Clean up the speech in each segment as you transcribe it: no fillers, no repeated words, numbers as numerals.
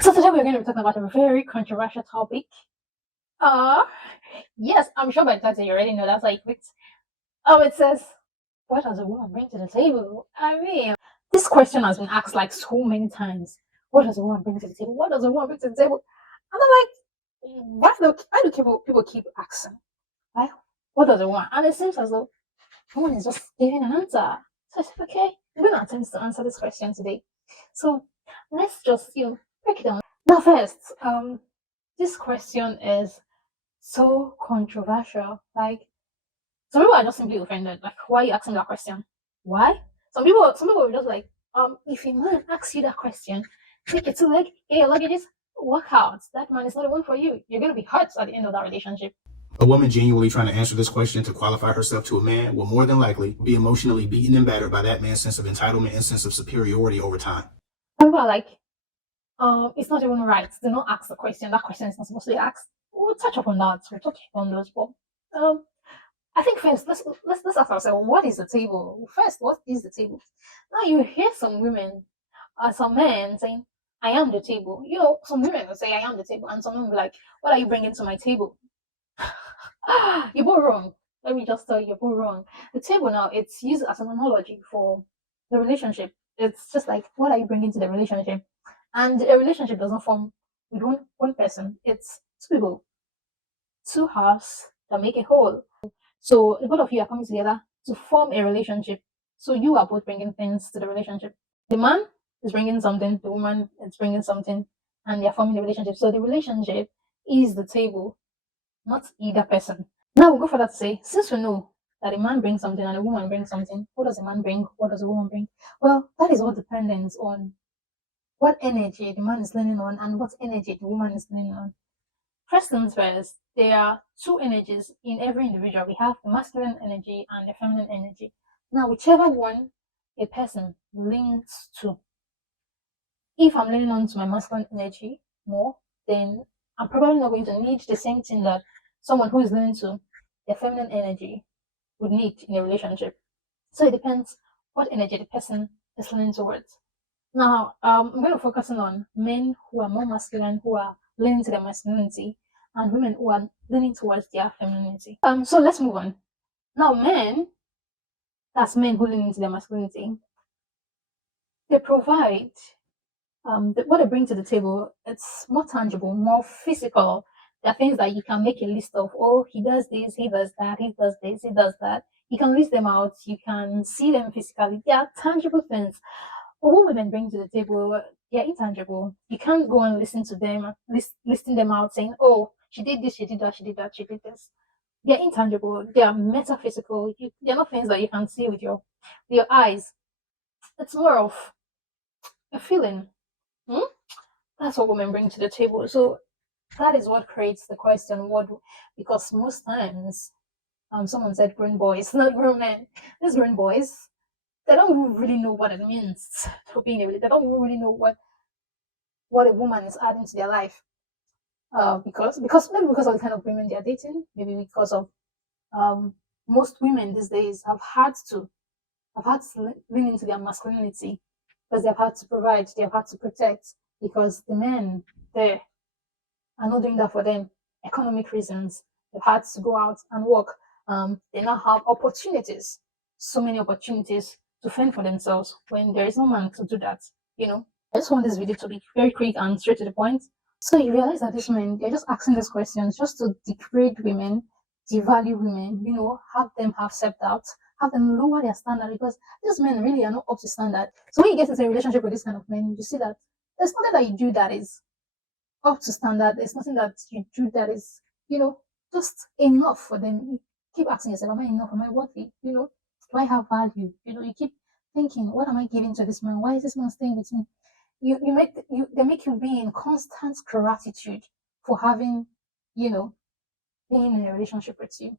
So today we're going to be talking about a very controversial topic. Uh yes, I'm sure by the title you already know that's like it. It says, what does a woman bring to the table? I mean, this question has been asked like so many times. What does a woman bring to the table? What does a woman bring to the table? And I'm like, why do people keep asking? Like, what does a woman? And it seems as though no one is just giving an answer. So I said, okay, I'm gonna attempt to answer this question today. So let's just break it down. Now first, this question is so controversial. Like some people are just simply offended. Like, why are you asking that question? Why? Some people are just like, if a man asks you that question, take it to like, hey, luggages, work out. That man is not the one for you. You're gonna be hurt at the end of that relationship. A woman genuinely trying to answer this question to qualify herself to a man will more than likely be emotionally beaten and battered by that man's sense of entitlement and sense of superiority over time. Some people are like, it's not even right. Do not ask the question. That question is not supposed to be asked. We'll touch upon that. We'll touch upon those, but um, I think first let's ask ourselves, what is the table? First, what is the table? Now you hear some women, some men saying, "I am the table." Some women will say, "I am the table," and some men will be like, "What are you bringing to my table?" You're both wrong. Let me just tell you, you're both wrong. The table now, it's used as an analogy for the relationship. It's just like, what are you bringing to the relationship? And a relationship doesn't form with one person. It's two people, two halves that make a whole. So the both of you are coming together to form a relationship. So you are both bringing things to the relationship. The man is bringing something, the woman is bringing something, and they're forming the relationship. So the relationship is the table, not either person. Now we'll go further to say, since we know that a man brings something and a woman brings something, what does a man bring? What does a woman bring? Well, that is all dependent on what energy the man is leaning on and what energy the woman is leaning on. First things first, there are two energies in every individual. We have the masculine energy and the feminine energy. Now, whichever one a person leans to, if I'm leaning on to my masculine energy more, then I'm probably not going to need the same thing that someone who is leaning to their feminine energy would need in a relationship. So it depends what energy the person is leaning towards. Now, I'm going to focus on men who are more masculine, who are leaning to their masculinity, and women who are leaning towards their femininity. So let's move on. Now, that's men who lean into their masculinity. They provide what they bring to the table. It's more tangible, more physical. There are things that you can make a list of. Oh, he does this, he does that, he does this, he does that. You can list them out. You can see them physically. They are tangible things. But what women bring to the table, they're intangible. You can't go and listen to them, listing them out, saying, "Oh, she did this, she did that, she did that, she did this." They're intangible. They are metaphysical. They're not things that you can see with your eyes. It's more of a feeling. Hmm? That's what women bring to the table. So that is what creates the question. Because most times, someone said grown boys, not grown men. These grown boys, they don't really know what it means to be in a relationship. They don't really know what a woman is adding to their life. Because maybe because of the kind of women they are dating, maybe because of um most women these days have had to lean into their masculinity because they've had to provide, they've had to protect because the men there are not doing that for them. Economic reasons. They've had to go out and work. They now have opportunities, so many opportunities to fend for themselves when there is no man to do that. I just want this video to be very quick and straight to the point. So you realize that these men, they're just asking these questions just to degrade women, devalue women, have them have self-doubt, have them lower their standard because these men really are not up to standard. So when you get into a relationship with this kind of men, you see that there's nothing that you do that is up to standard. There's nothing that you do that is, just enough for them. You keep asking yourself, am I enough? Am I worthy? Do I have value? You keep thinking, what am I giving to this man? Why is this man staying with me? They make you be in constant gratitude for having, you know, being in a relationship with you.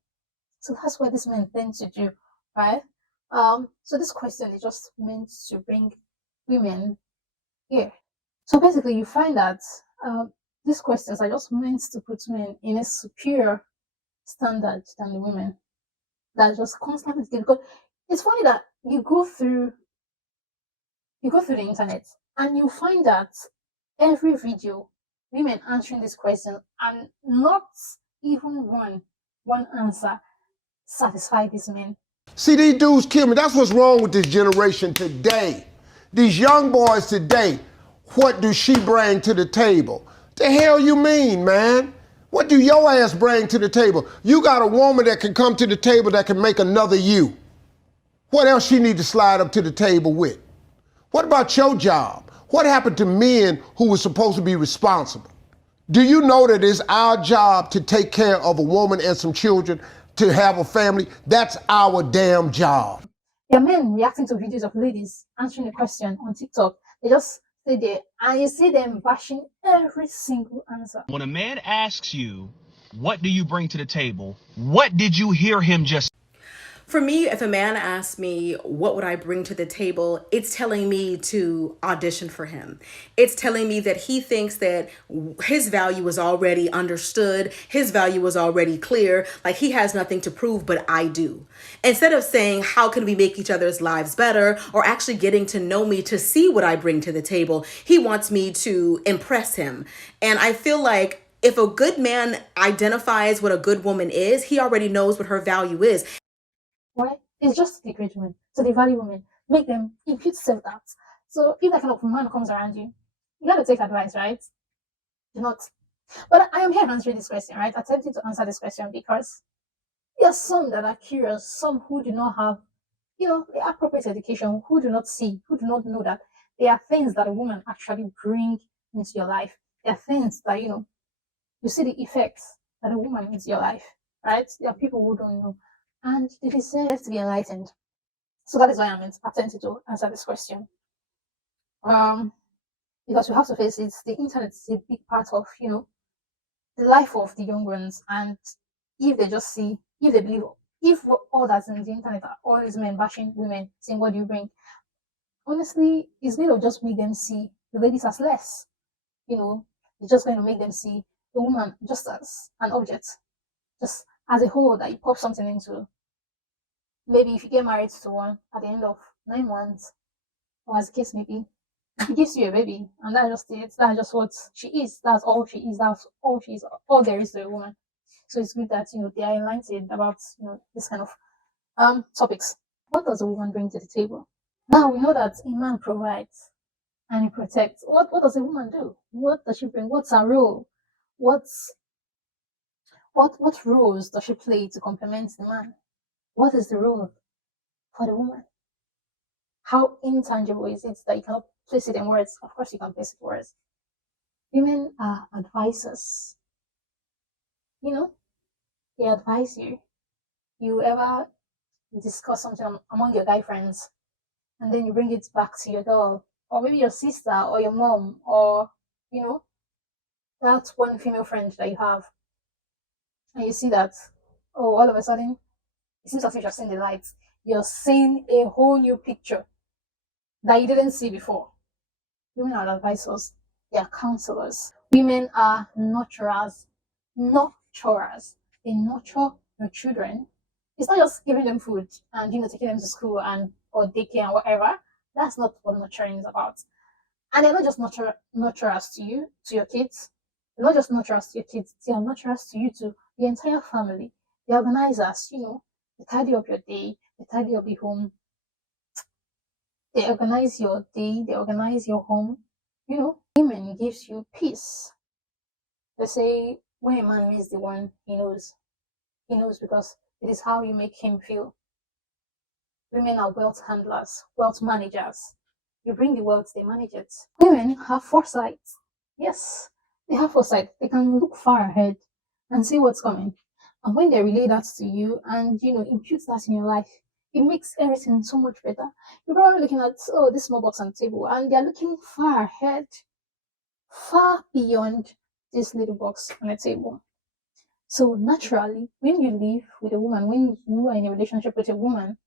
So that's what this men tend to do, right? So this question is just meant to bring women here. So basically, you find that these questions are just meant to put men in a superior standard than the women. That just constantly because it's funny that you go through the internet and you find that every video, women answering this question, and not even one answer satisfy these men. See, these dudes kill me. That's what's wrong with this generation today. These young boys today, what do she bring to the table? The hell you mean, man? What do your ass bring to the table? You got a woman that can come to the table that can make another you. What else she need to slide up to the table with? What about your job? What happened to men who were supposed to be responsible? Do you know that it's our job to take care of a woman and some children, to have a family? That's our damn job. There are men reacting to videos of ladies answering the question on TikTok. They just stay there and you see them bashing every single answer. When a man asks you, what do you bring to the table? What did you hear him just For me, if a man asks me, what would I bring to the table? It's telling me to audition for him. It's telling me that he thinks that his value is already understood. His value is already clear. Like he has nothing to prove, but I do. Instead of saying, how can we make each other's lives better? Or actually getting to know me to see what I bring to the table, he wants me to impress him. And I feel like if a good man identifies what a good woman is, he already knows what her value is. Why? It's just to degrade women, to devalue women, make them impute self-doubt. So if that kind of man comes around you, you gotta take advice, right? Do not. But I am here answering this question, right? Attempting to answer this question because there are some that are curious, some who do not have, the appropriate education, who do not see, who do not know that there are things that a woman actually bring into your life. There are things that, you see the effects that a woman into your life, right? There are people who don't know. And they deserve to be enlightened. So that is why I'm attempting to answer this question. Because we have to face it, the internet is a big part of, the life of the young ones. And if they just see, if they believe, if all that's in the internet are all these men bashing women, saying, what do you bring? Honestly, it's going to just make them see the ladies as less. It's just going to make them see the woman just as an object, just as a whole that you pop something into. Maybe if you get married to one at the end of 9 months, or as the case may be, he gives you a baby, and that's just it. That's just what she is. That's all she is. That's all she is. All there is to a woman. So it's good that they are enlightened about this kind of topics. What does a woman bring to the table? Now we know that a man provides and he protects. What does a woman do? What does she bring? What's her role? What roles does she play to complement the man? What is the role for the woman? How intangible is it that you cannot place it in words? Of course you can place it in words. Women are advisors. They advise you. You ever discuss something among your guy friends and then you bring it back to your girl, or maybe your sister or your mom, or that one female friend that you have, and you see that, all of a sudden it seems as if you're seeing the light. You're seeing a whole new picture that you didn't see before. Women are advisors. They are counselors. Women are nurturers. Nurturers. They nurture your children. It's not just giving them food and taking them to school or daycare and whatever. That's not what nurturing is about. And they're not just nurturers to you, to your kids. They're not just nurturers to your kids. They are nurturers to you, to the entire family. The organizers, they tidy up your day, they tidy up your home, they organize your day, they organize your home. Women gives you peace. They say when a man meets the one he knows because it is how you make him feel. Women are wealth handlers, wealth managers. You bring the wealth, they manage it. Women have foresight. Yes, they have foresight. They can look far ahead and see what's coming. And when they relay that to you and impute that in your life, it makes everything so much better. You're probably looking at this small box on the table, and they're looking far ahead, far beyond this little box on the table. So naturally, when you live with a woman, when you are in a relationship with a woman,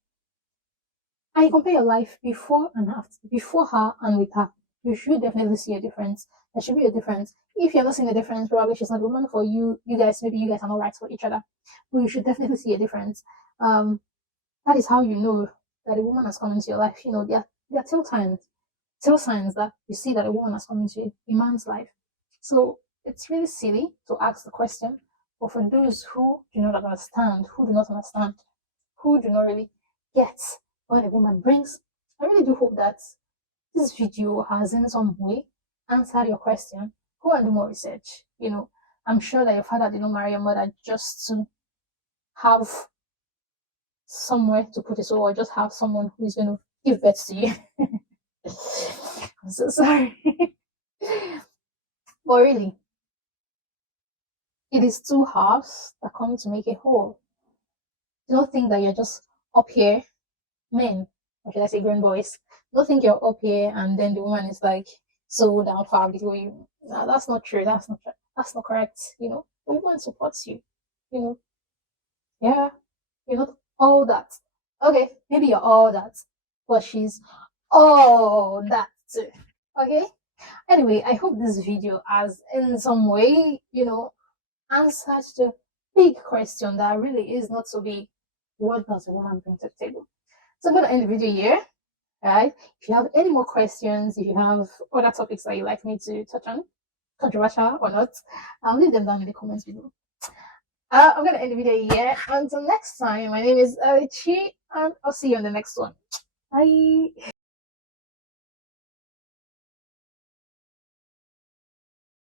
and you compare your life before and after, before her and with her, you should definitely see a difference. There should be a difference. If you're not seeing a difference, probably she's not the woman for you. Maybe you guys are not right for each other. But you should definitely see a difference. That is how you know that a woman has come into your life. There are telltale tell signs that you see that a woman has come into a man's life. So it's really silly to ask the question, but for those who do not understand, who do not really get what a woman brings, I really do hope that this video has in some way answered your question. Go and do more research. I'm sure that your father did not marry your mother just to have somewhere to put his soul, or just have someone who is going to give birth to you. I'm so sorry. But really, it is two halves that come to make a whole. Don't think that you're just up here, men, or should I say grown boys. Don't think you're up here and then the woman is like so down far below you. No, that's not true. That's not correct. The woman supports you. Yeah, you're not all that. Okay, maybe you're all that, but she's all that too. Okay. Anyway, I hope this video has in some way, answered the big question that really is not so big. What does a woman bring to the table? So I'm going to end the video here. Alright. If you have any more questions, if you have other topics that you'd like me to touch on, controversial or not, I'll leave them down in the comments below. I'm going to end the video here. Until next time, my name is Alichi, and I'll see you on the next one. Bye.